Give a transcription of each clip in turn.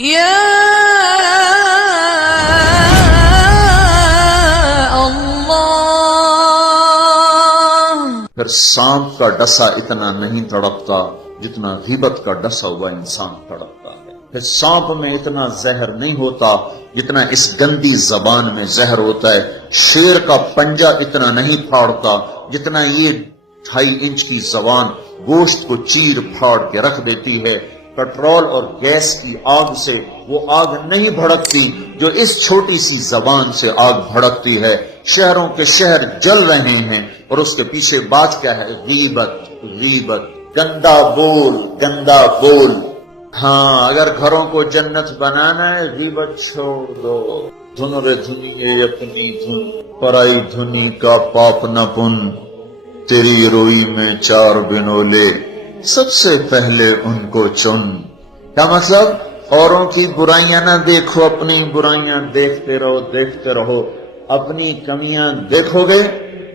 یا اللہ۔ پھر سانپ کا ڈسا اتنا نہیں تڑپتا جتنا غیبت کا ڈسا ہوا انسان تڑپتا ہے۔ پھر سانپ میں اتنا زہر نہیں ہوتا جتنا اس گندی زبان میں زہر ہوتا ہے۔ شیر کا پنجہ اتنا نہیں پھاڑتا جتنا یہ 2.5 انچ کی زبان گوشت کو چیر پھاڑ کے رکھ دیتی ہے۔ پٹرول اور گیس کی آگ سے وہ آگ نہیں بھڑکتی جو اس چھوٹی سی زبان سے آگ بھڑکتی ہے۔ شہروں کے شہر جل رہے ہیں اور اس کے پیچھے بات کیا ہے؟ غیبت، غیبت، گندا بول، گندا بول۔ ہاں، اگر گھروں کو جنت بنانا ہے غیبت چھوڑ دو۔ دھن رے دھنیے اپنی دھن، پرائی دھنی کا پاپ نہ پن، تیری روئی میں 4 بنولے، سب سے پہلے ان کو چن۔ کیا مطلب؟ اوروں کی برائیاں نہ دیکھو، اپنی برائیاں دیکھتے رہو، دیکھتے رہو۔ اپنی کمیاں دیکھو گے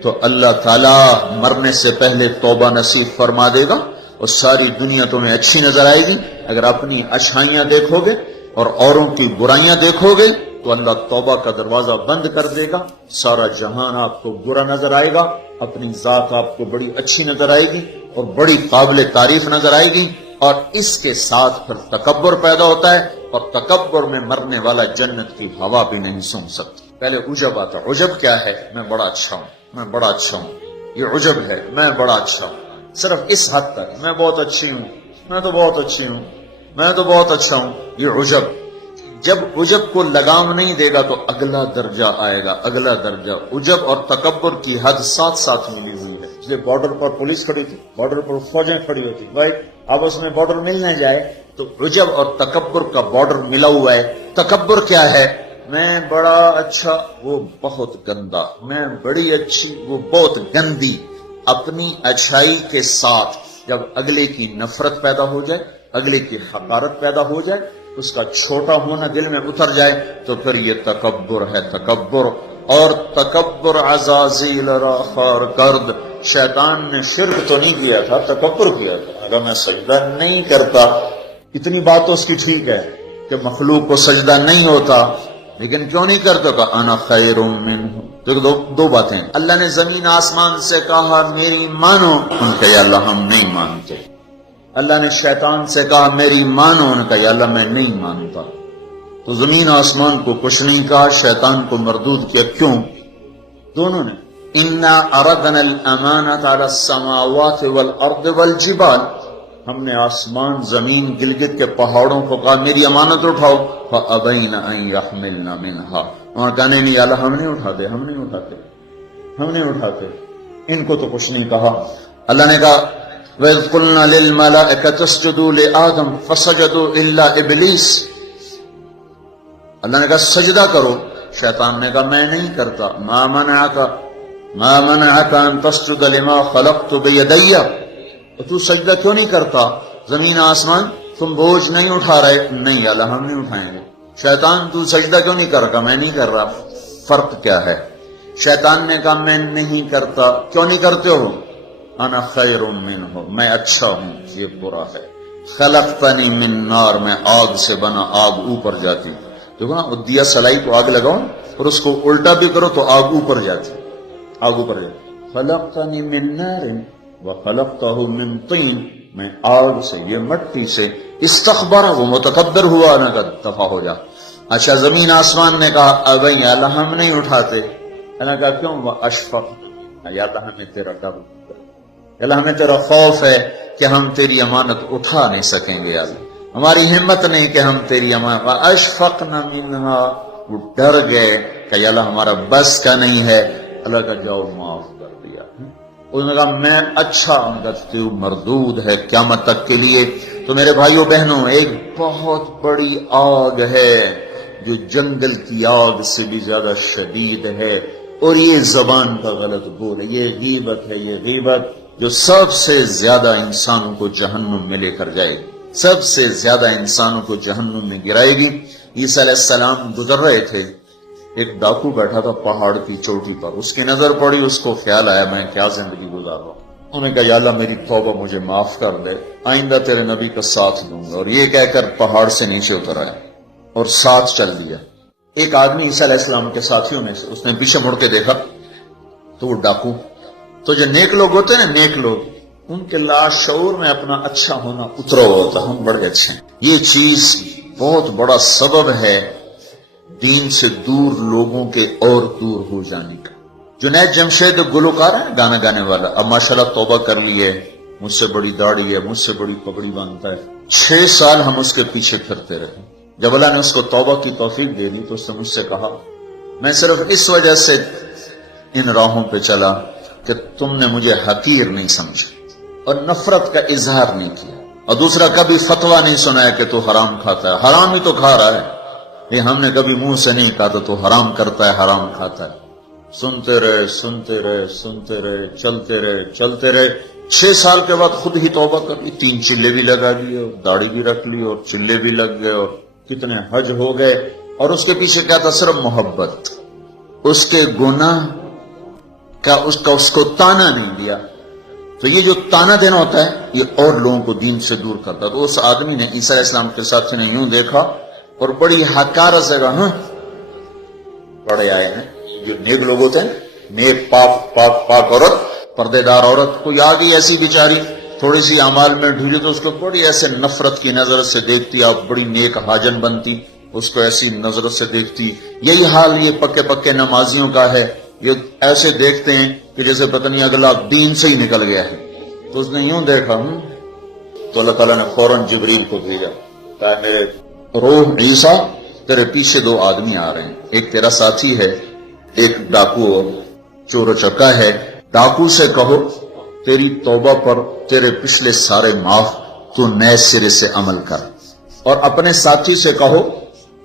تو اللہ تعالیٰ مرنے سے پہلے توبہ نصیب فرما دے گا اور ساری دنیا تمہیں اچھی نظر آئے گی۔ اگر اپنی اچھائیاں دیکھو گے اور اوروں کی برائیاں دیکھو گے تو اللہ توبہ کا دروازہ بند کر دے گا، سارا جہان آپ کو برا نظر آئے گا، اپنی ذات آپ کو بڑی اچھی نظر آئے گی اور بڑی قابل تعریف نظر آئے گی، اور اس کے ساتھ پھر تکبر پیدا ہوتا ہے، اور تکبر میں مرنے والا جنت کی ہوا بھی نہیں سونگھ سکتا۔ پہلے عجب آتا۔ عجب کیا ہے؟ میں بڑا اچھا ہوں، میں بڑا اچھا ہوں، یہ عجب ہے، میں بڑا اچھا ہوں، صرف اس حد تک، میں بہت اچھی ہوں، میں تو بہت اچھی ہوں، میں تو بہت اچھا ہوں، یہ عجب۔ جب عجب کو لگام نہیں دے گا تو اگلا درجہ آئے گا، اگلا درجہ۔ عجب اور تکبر کی حد ساتھ ساتھ ملی ہوئی ہے، اس لیے بارڈر پر پولیس کھڑی تھی، بارڈر پر فوجیں کھڑی ہوتی، بھائی آپس میں بارڈر مل نہ جائے تو عجب اور تکبر کا بارڈر ملا ہوا ہے۔ تکبر کیا ہے؟ میں بڑا اچھا، وہ بہت گندا، میں بڑی اچھی، وہ بہت گندی۔ اپنی اچھائی کے ساتھ جب اگلے کی نفرت پیدا ہو جائے، اگلے کی حقارت پیدا ہو جائے، اس کا چھوٹا ہونا دل میں اتر جائے تو پھر یہ تکبر ہے، تکبر۔ اور تکبر عزازیل را خار کرد، شیطان نے شرک تو نہیں کیا تھا، تکبر کیا تھا۔ اگر میں سجدہ نہیں کرتا، اتنی بات تو اس کی ٹھیک ہے کہ مخلوق کو سجدہ نہیں ہوتا، لیکن کیوں نہیں کرتا؟ کہ انا خیر منہ۔ تو دو باتیں، اللہ نے زمین آسمان سے کہا میری مانو، ان کا یا اللہ ہم نہیں مانتے۔ اللہ نے شیطان سے کہا میری مانو، ان کا یا اللہ میں نہیں مانتا۔ تو زمین آسمان کو کچھ نہیں کہا، شیطان کو مردود کیا۔ کیوں؟ دونوں نے انا اردنا الامانۃ علی السماوات والارض والجبال، ہم نے آسمان، زمین، گلگت کے پہاڑوں کو کہا میری امانت اٹھاؤ، فابین ان یحملن منها، اور کہنے نہیں اللہ ہم نہیں اٹھاتے، ہم نہیں اٹھاتے، ہم نہیں اٹھاتے، ان کو تو کچھ نہیں کہا۔ اللہ نے کہا وَإِذْ قُلْنَا لِلْمَلَائِكَةِ اسْجُدُوا لِآدَمَ فَسَجَدُوا إِلَّا إِبْلِيسَ، اللہ نے کہا سجدہ کرو، شیطان نے کہا میں نہیں کرتا۔ مَا مَنَعَكَ أَن تَسْجُدَ لِمَا خَلَقْتُ بِيَدَيَّ، تو سجدہ کیوں نہیں کرتا؟ زمین آسمان تم بوجھ نہیں اٹھا رہے؟ نہیں اللہ ہم نہیں اٹھائیں گے۔ شیطان تو سجدہ کیوں نہیں کر رہا؟ میں نہیں کر رہا۔ فرق کیا ہے؟ شیطان نے کہا میں نہیں کرتا، کیوں نہیں کرتے ہو؟ انا خیر منہ، میں اچھا ہوں، یہ برا ہے۔ خلقتنی من نار، میں آگ سے بنا، آگ اوپر جاتی۔ دیکھو نا، دیا سلائی کو آگ لگاؤ اور اس کو الٹا بھی کرو تو آگ اوپر جاتی، آگ اوپر جاتی۔ خلقتنی من نار وخلقتہ من طین، میں آگ سے، یہ مٹی سے۔ استخبر، وہ متکبر ہوا، نہ کہ دفع ہو جا۔ اچھا زمین آسمان نے کہا ابھی اللہ ہم نہیں اٹھاتے۔ اللہ نے کہا کیوں؟ اشفق، یا اللہ ہمیں تیرا ڈر، اللہ ہمیں تیرا خوف ہے کہ ہم تیری امانت اٹھا نہیں سکیں گے، اللہ ہماری ہمت نہیں کہ ہم تیری امانت۔ اشفقنا منہا، وہ ڈر گئے کہ اللہ ہمارا بس کا نہیں ہے۔ اللہ کا جاؤ معاف کر دیا۔ انہوں نے کہا میں اچھا ہوں، مردود ہے قیامت تک کے لیے۔ تو میرے بھائیوں بہنوں، ایک بہت بڑی آگ ہے جو جنگل کی آگ سے بھی زیادہ شدید ہے، اور یہ زبان کا غلط بول ہے، یہ غیبت ہے، یہ غیبت جو سب سے زیادہ انسانوں کو جہنم میں لے کر جائے گی، سب سے زیادہ انسانوں کو جہنم میں گرائے گی۔ عیسیٰ علیہ السلام گزر رہے تھے، ایک ڈاکو بیٹھا تھا پہاڑ کی چوٹی پر، اس کی نظر پڑی، اس کو خیال آیا میں کیا زندگی گزار رہا ہوں۔ انہوں نے کہا یا اللہ میری توبہ مجھے معاف کر دے، آئندہ تیرے نبی کا ساتھ دوں گا، اور یہ کہہ کر پہاڑ سے نیچے اتر آیا۔ اور ساتھ چل دیا. ایک آدمی عیسیٰ علیہ السلام کے ساتھیوں میں سے، اس نے پیچھے مڑ کے دیکھا تو وہ ڈاکو. تو جو نیک لوگ ہوتے ہیں نا، نیک لوگ، ان کے لاشعور میں اپنا اچھا ہونا اترا ہوتا ہے، ہم بڑے اچھے ہیں. یہ چیز بہت بڑا سبب ہے دین سے دور لوگوں کے اور دور ہو جانے کا. جنید جمشید گلوکار ہے گانا گانے والا، اب ماشاءاللہ توبہ کر لی ہے، مجھ سے بڑی داڑھی ہے، مجھ سے بڑی پگڑی باندھتا ہے. 6 سال ہم اس کے پیچھے پھرتے رہے. جب اللہ نے اس کو توبہ کی توفیق دے دی تو اس نے مجھ سے کہا میں صرف اس وجہ سے ان راہوں پہ چلا کہ تم نے مجھے حقیر نہیں سمجھا اور نفرت کا اظہار نہیں کیا، اور دوسرا کبھی فتویٰ نہیں سنایا کہ تو حرام کھاتا ہے. حرام ہی تو کھا رہا ہے، یہ ہم نے کبھی منہ سے نہیں کہا تو حرام کرتا ہے، حرام کھاتا ہے. سنتے رہے سنتے رہے سنتے رہے، چلتے رہے چلتے رہے. 6 سال کے بعد خود ہی توبہ کر لی، 3 چلے بھی لگا لیے اور داڑھی بھی رکھ لی اور چلے بھی لگ گئے اور کتنے حج ہو گئے. اور اس کے پیچھے کیا تھا؟ صرف محبت. اس کے گناہ کا اس کو تانا نہیں دیا. تو یہ جو تانا دینا ہوتا ہے یہ اور لوگوں کو دین سے دور کرتا ہے. تو اس آدمی نے عیسیٰ علیہ السلام کے ساتھ نے یوں دیکھا اور بڑی حقارت سے کہا ہاں بڑے آئے ہیں. جو نیک لوگ ہوتے ہیں، نیک پاک پاک پاک عورت، پردے دار عورت، کوئی آ گئی ایسی بیچاری تھوڑی سی اعمال میں ڈھیلی تو اس کو بڑی ایسے نفرت کی نظر سے دیکھتی، آپ بڑی نیک حاجن بنتی، اس کو ایسی نظر سے دیکھتی. یہی حال یہ پکے پکے نمازیوں کا ہے، یہ ایسے دیکھتے ہیں کہ جیسے پتہ نہیں اگلا دین سے ہی نکل گیا ہے. تو اس نے یوں دیکھا تو اللہ تعالیٰ نے فوراً جبریل کو بھیجا، کہا میرے روح عیسیٰ تیرے پیچھے 2 آدمی آ رہے ہیں، ایک تیرا ساتھی ہے، ایک ڈاکو اور چور و چکا ہے. ڈاکو سے کہو تیری توبہ پر تیرے پچھلے سارے معاف، تو نئے سرے سے عمل کر. اور اپنے ساتھی سے کہو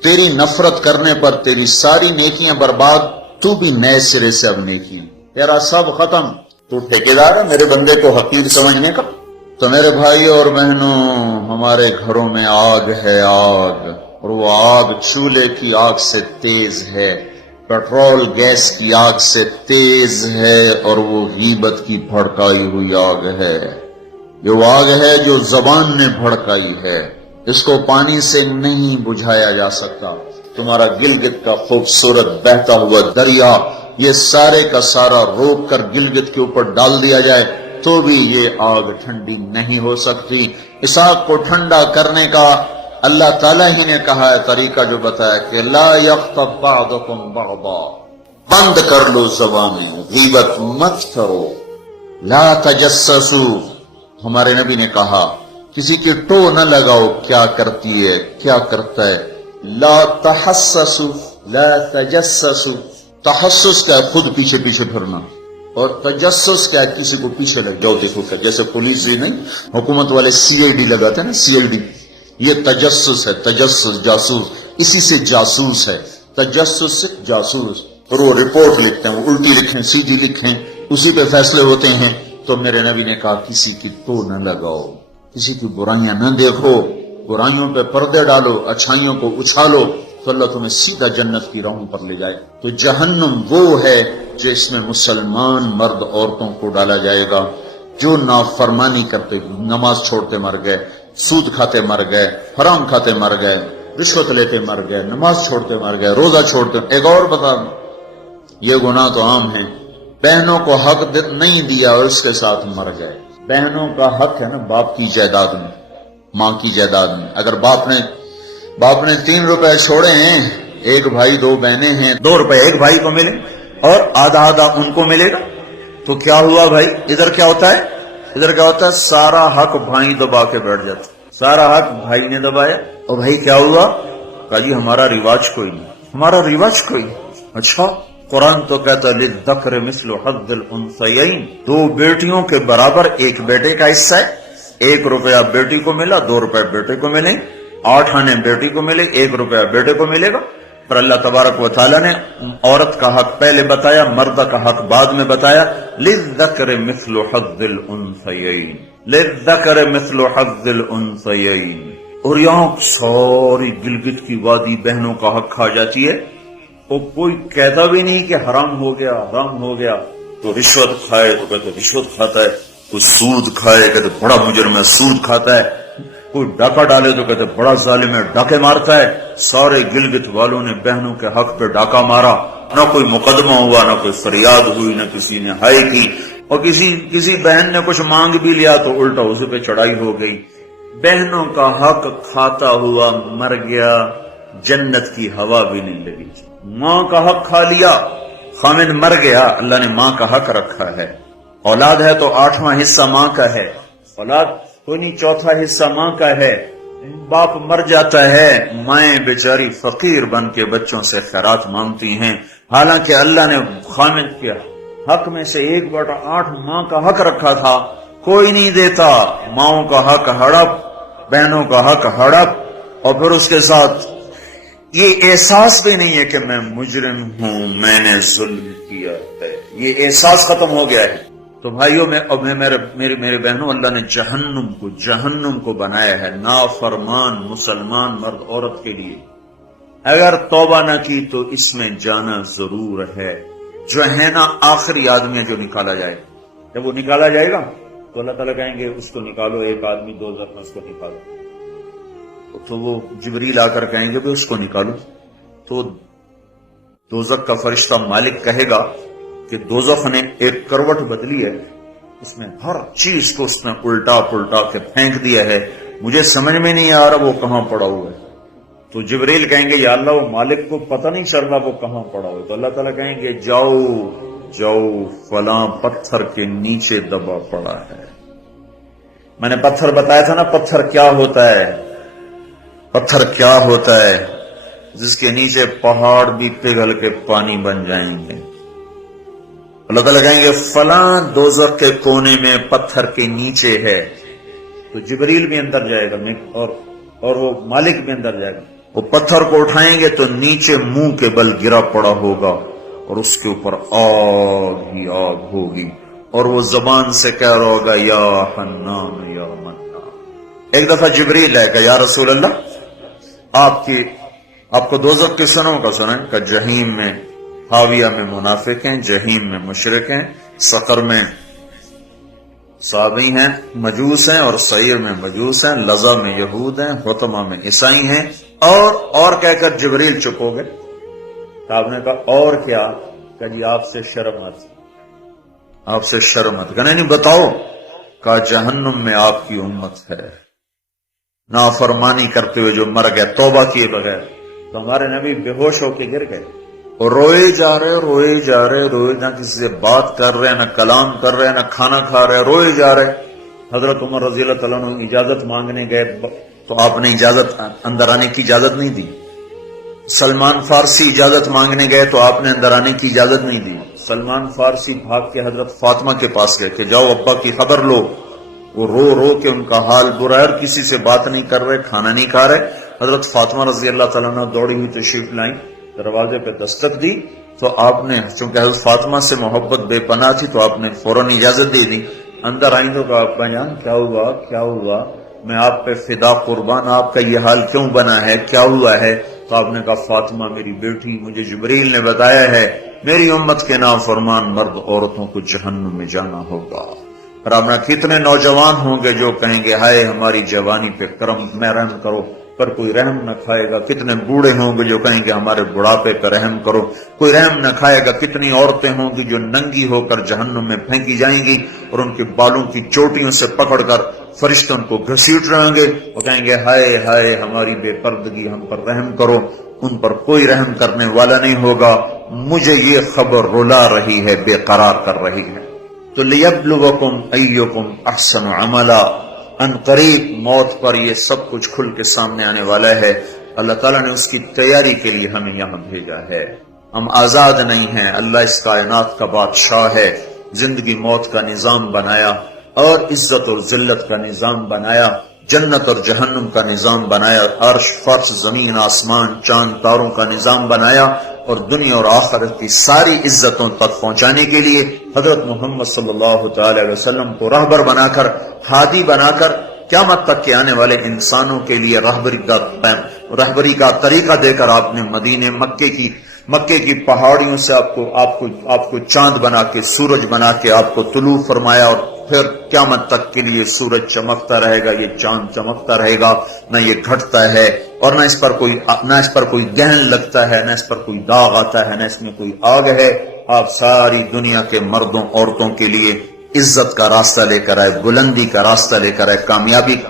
تیری نفرت کرنے پر تیری ساری نیکیاں برباد، تو بھی نئے سرے سے اب نیکی، تیرا سب ختم. تو ٹھیکیدار ہے میرے بندے کو حقیر سمجھنے کا. تو میرے بھائی اور بہنوں، ہمارے گھروں میں آگ ہے، آگ، اور وہ آگ چولہے کی آگ سے تیز ہے، پیٹرول گیس کی آگ سے تیز ہے، اور وہ غیبت کی بھڑکائی ہوئی آگ ہے. یہ وہ آگ ہے جو زبان نے بھڑکائی ہے، اس کو پانی سے نہیں بجھایا جا سکتا. تمہارا گلگت کا خوبصورت بہتا ہوا دریا یہ سارے کا سارا روک کر گلگت کے اوپر ڈال دیا جائے تو بھی یہ آگ ٹھنڈی نہیں ہو سکتی. اس آگ کو ٹھنڈا کرنے کا اللہ تعالیٰ ہی نے کہا ہے طریقہ، جو بتایا کہ لا یغتب بعضکم بعضا، بند کر لو زبانیں، غیبت مت کرو. لا تجسسوا، ہمارے نبی نے کہا کسی کی ٹو نہ لگاؤ کیا کرتی ہے کیا کرتا ہے. لا تحسسوا لا تجسسوا، تحسس کیا ہے؟ خود پیچھے پیچھے پھرنا. اور تجسس کیا ہے؟ کسی کو پیچھے لگ جاؤ دیکھو کیا. جیسے پولیس بھی نہیں، حکومت والے CID لگاتے ہیں نا، CID، یہ تجسس ہے. تجسس جاسوس، اسی سے جاسوس ہے، تجسس سے جاسوس. اور وہ رپورٹ لکھتے ہیں، وہ الٹی لکھیں سیدھی لکھیں، اسی پہ فیصلے ہوتے ہیں. تو میرے نبی نے کہا کسی کی تو نہ لگاؤ، کسی کی برائیاں نہ دیکھو، برائیوں پہ پردے ڈالو، اچھائیوں کو اچھالو، تو اللہ تمہیں سیدھا جنت کی راہوں پر لے جائے. تو جہنم وہ ہے جو اس میں مسلمان مرد عورتوں کو ڈالا جائے گا جو نافرمانی کرتے، نماز چھوڑتے مر گئے، سود کھاتے مر گئے، حرام کھاتے مر گئے، رشوت لیتے مر گئے، نماز چھوڑتے مر گئے، روزہ چھوڑتے. ایک اور بتا دوں، یہ گناہ تو عام ہے، بہنوں کو حق نہیں دیا اور اس کے ساتھ مر گئے. بہنوں کا حق ہے نا باپ کی جائیداد میں، ماں کی جائیداد میں. اگر باپ نے 3 روپے چھوڑے ہیں، ایک بھائی 2 بہنیں ہیں، 2 روپے ایک بھائی کو ملے اور آدھا آدھا ان کو ملے گا، تو کیا ہوا بھائی؟ ادھر کیا ہوتا ہے؟ ادھر کیا ہوتا ہے؟ سارا حق بھائی دبا کے بیٹھ جاتا. سارا حق بھائی نے دبایا، اور بھائی کیا ہوا؟ کہا جی ہمارا رواج کوئی نہیں، ہمارا رواج کوئی نہیں. اچھا، قرآن تو کہتا ہے للذکر مثل حظ الانثیین، 2 بیٹیوں کے برابر ایک بیٹے کا حصہ ہے. 1 روپیہ بیٹی کو ملا، 2 روپے بیٹے کو ملے، 8 آنے بیٹی کو ملے، 1 روپیہ بیٹے کو ملے گا. پر اللہ تبارک و تعالیٰ نے عورت کا حق پہلے بتایا، مرد کا حق بعد میں بتایا. للذکر مثل حظ الانثیین، للذکر مثل حظ الانثیین. اور یہاں ساری گلگت کی وادی بہنوں کا حق کھا جاتی ہے، اور کوئی کہتا بھی نہیں کہ حرام ہو گیا حرام ہو گیا. تو رشوت کھائے تو کہتے رشوت کھاتا ہے، کوئی سود کھائے کہتے بڑا مجرم ہے سود کھاتا ہے. کوئی ڈاکہ ڈالے تو کہتے بڑا ظالم ہے، ڈاکے مارتا ہے. سارے گلگت والوں نے بہنوں کے حق پہ ڈاکہ مارا، نہ کوئی مقدمہ ہوا، نہ کوئی فریاد ہوئی، نہ کسی نے ہائے کی، اور کسی بہن نے کچھ مانگ بھی لیا تو الٹا اس پہ چڑھائی ہو گئی. بہنوں کا حق کھاتا ہوا مر گیا، جنت کی ہوا بھی نہیں لگی. ماں کا حق کھا لیا، خامد مر گیا، اللہ نے ماں کا حق رکھا ہے. اولاد ہے تو 8واں حصہ ماں کا ہے، اولاد کوئی نہیں 4تھا حصہ ماں کا ہے. باپ مر جاتا ہے، مائیں بیچاری فقیر بن کے بچوں سے خیرات مانگتی ہیں، حالانکہ اللہ نے خامد کے حق میں سے 1/8 ماں کا حق رکھا تھا، کوئی نہیں دیتا. ماؤں کا حق ہڑپ، بہنوں کا حق ہڑپ، اور پھر اس کے ساتھ یہ احساس بھی نہیں ہے کہ میں مجرم ہوں، میں نے ظلم کیا ہے، یہ احساس ختم ہو گیا ہے. تو بھائیوں میرے بہنوں، اللہ نے جہنم کو بنایا ہے نافرمان مسلمان مرد عورت کے لیے. اگر توبہ نہ کی تو اس میں جانا ضرور ہے. جو ہے نا آخری آدمی ہے جو نکالا جائے، جب وہ نکالا جائے گا تو اللہ تعالیٰ کہیں گے اس کو نکالو، ایک آدمی دوزخ میں اس کو نکالو. تو وہ جبریل آ کر کہیں گے بھی اس کو نکالو. تو دوزخ کا فرشتہ مالک کہے گا کہ دوزخ نے ایک کروٹ بدلی ہے، اس میں ہر چیز کو اس نے الٹا پلٹا کے پھینک دیا ہے، مجھے سمجھ میں نہیں آ رہا وہ کہاں پڑا ہوا ہے. تو جبریل کہیں گے یا اللہ وہ مالک کو پتہ نہیں چل رہا وہ کہاں پڑا ہوا ہے. تو اللہ تعالیٰ کہیں گے جاؤ فلاں پتھر کے نیچے دبا پڑا ہے. میں نے پتھر بتایا تھا نا، پتھر کیا ہوتا ہے، پتھر کیا ہوتا ہے جس کے نیچے پہاڑ بھی پگھل کے پانی بن جائیں گے. اللہ تعالیٰ کہیں گے فلاں دوزخ کے کونے میں پتھر کے نیچے ہے. تو جبریل بھی اندر جائے گا اور وہ مالک بھی اندر جائے گا. وہ پتھر کو اٹھائیں گے تو نیچے منہ کے بل گرا پڑا ہوگا اور اس کے اوپر آگ ہی آگ ہوگی، اور وہ زبان سے کہہ رہا ہوگا یا حنان یا منان. ایک دفعہ جبریل ہے کہ یا رسول اللہ آپ کو دوزخ کے سنوں کا سنیں کہ جہیم میں حاویہ میں منافق ہیں، جہیم میں مشرک ہیں، سقر میں صابی ہیں مجوس ہیں، اور سعیر میں مجوس ہیں، لظہ میں یہود ہیں، حطمہ میں عیسائی ہیں. اور کہہ کر جبریل چپ ہو گئے. تو آپ نے کہا اور کیا؟ کہ جی آپ سے شرم آتی. کہنے نہیں بتاؤ. کہا جہنم میں آپ کی امت ہے، نافرمانی کرتے ہوئے جو مر گئے توبہ کیے بغیر. تو ہمارے نبی بے ہوش ہو کے گر گئے اور روئے جا رہے، نہ کسی سے بات کر رہے، نہ کلام کر رہے، نہ کھانا کھا رہے، روئے جا رہے. حضرت عمر رضی اللہ تعالیٰ عنہ اجازت مانگنے گئے تو آپ نے اندر آنے کی اجازت نہیں دی. سلمان فارسی اجازت مانگنے گئے تو آپ نے اندر آنے کی اجازت نہیں دی. سلمان فارسی بھاگ کے حضرت فاطمہ کے پاس گئے کہ جاؤ ابا کی خبر لو. وہ رو کے ان کا حال برا ہے، کسی سے بات نہیں کر رہے، کھانا نہیں کھا رہے. حضرت فاطمہ رضی اللہ تعالیٰ عنہ دوڑی ہوئی تشریف لائیں، دروازے پہ دستک دی تو آپ نے، چونکہ حضرت فاطمہ سے محبت بے پناہ تھی تو آپ نے فوراً اجازت دے دی. اندر آئیں تو کہا ابا جان کیا ہوا، میں آپ پہ فدا قربان، آپ کا یہ حال کیوں بنا ہے، کیا ہوا ہے؟ تو آپ نے کہا فاطمہ میری بیٹی، مجھے جبریل نے بتایا ہے میری امت کے نافرمان مرد عورتوں کو جہنم میں جانا ہوگا. اور آپ کتنے نوجوان ہوں گے جو کہیں گے ہائے ہماری جوانی پہ کرم میں رحم کرو، پر کوئی رحم نہ کھائے گا. کتنے بوڑھے ہوں گے جو کہیں گے ہمارے بڑھاپے پہ رحم کرو، کوئی رحم نہ کھائے گا. کتنی عورتیں ہوں گی جو ننگی ہو کر جہنم میں پھینکی جائیں گی اور ان کے بالوں کی چوٹیوں سے پکڑ کر فرشتوں کو گھسیٹ رہیں گے، وہ کہیں گے ہائے ہماری بے پردگی، ہم پر رحم کرو. ان پر کوئی رحم کرنے والا نہیں ہوگا. مجھے یہ خبر رلا رہی ہے، بے قرار کر رہی ہے. تو لیبلوکم ایکم احسن عملا، ان قریب موت پر یہ سب کچھ کھل کے سامنے آنے والا ہے. اللہ تعالیٰ نے اس کی تیاری کے لیے ہمیں یہاں بھیجا ہے. ہم آزاد نہیں ہیں، اللہ اس کائنات کا بادشاہ ہے. زندگی موت کا نظام بنایا اور عزت اور ذلت کا نظام بنایا، جنت اور جہنم کا نظام بنایا، عرش فرش زمین آسمان چاند تاروں کا نظام بنایا، اور دنیا اور آخرت کی ساری عزتوں تک پہنچانے کے لیے حضرت محمد صلی اللہ تعالی علیہ وسلم کو رہبر بنا کر، ہادی بنا کر، قیامت تک کے آنے والے انسانوں کے لیے رہبری کا طریقہ دے کر آپ نے مدینے مکے کی پہاڑیوں سے آپ کو چاند بنا کے، سورج بنا کے آپ کو طلوع فرمایا، اور پھر قیامت تک کے لیے سورج چمکتا رہے گا، یہ چاند چمکتا رہے گا، نہ یہ گھٹتا ہے اور نہ اس پر کوئی گہن لگتا ہے، نہ اس پر کوئی داغ آتا ہے، نہ اس میں کوئی آگ ہے۔ آپ ساری دنیا کے مردوں عورتوں کے لیے عزت کا راستہ لے کر آئے، بلندی کا راستہ لے کر آئے، کامیابی کا